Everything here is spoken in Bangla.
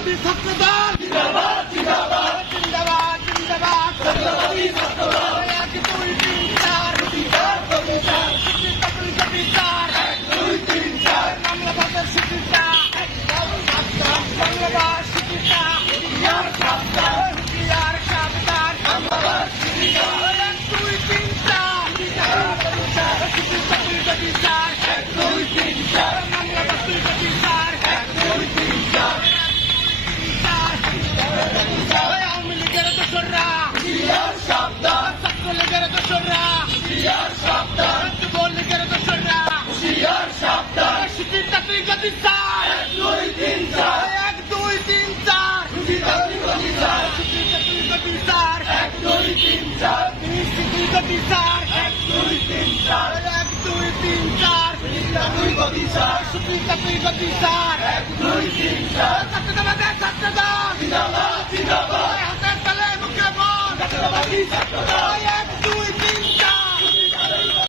ছাত্রবাদী ছাত্রদল জিন্দাবাদ জিন্দাবাদ জিন্দাবাদ জিন্দাবাদ ছাত্রবাদী ছাত্রদল 1 2 3 4 বিচার বিচার ছাত্রবাদী বিচার 1 2 3 4 বাংলাদেশের শিক্ষা বাংলাদেশ শিক্ষা ইয়ার সাবধান ইয়ার সাবধান বাংলাদেশ শিক্ষা 1 2 3 4 ছাত্রবাদী বিচার 1 2 3 4 বাংলাদেশ বিচার 1 2 3 4 আওয়ামী লীগের দোসররা ইয়ার সাবধান ছাত্রলীগের দোসররা ইয়ার সাবধান যুবলীগের দোসররা ইয়ার সাবধান শিক্ষিত বিচার 1 2 3 4 1 2 3 4 শিক্ষিত বিচার 1 2 3 4 শিক্ষিত বিচার 1 2 3 4 1 2 3 4 শিক্ষিত বিচার শিক্ষিত বিচার 1 2 3 4 ছাত্রবাদের ছাত্রদল জিন্দাবাদ জিন্দাবাদ হাতের তালে মুখে বল ছাত্রবাদী ছাত্রদল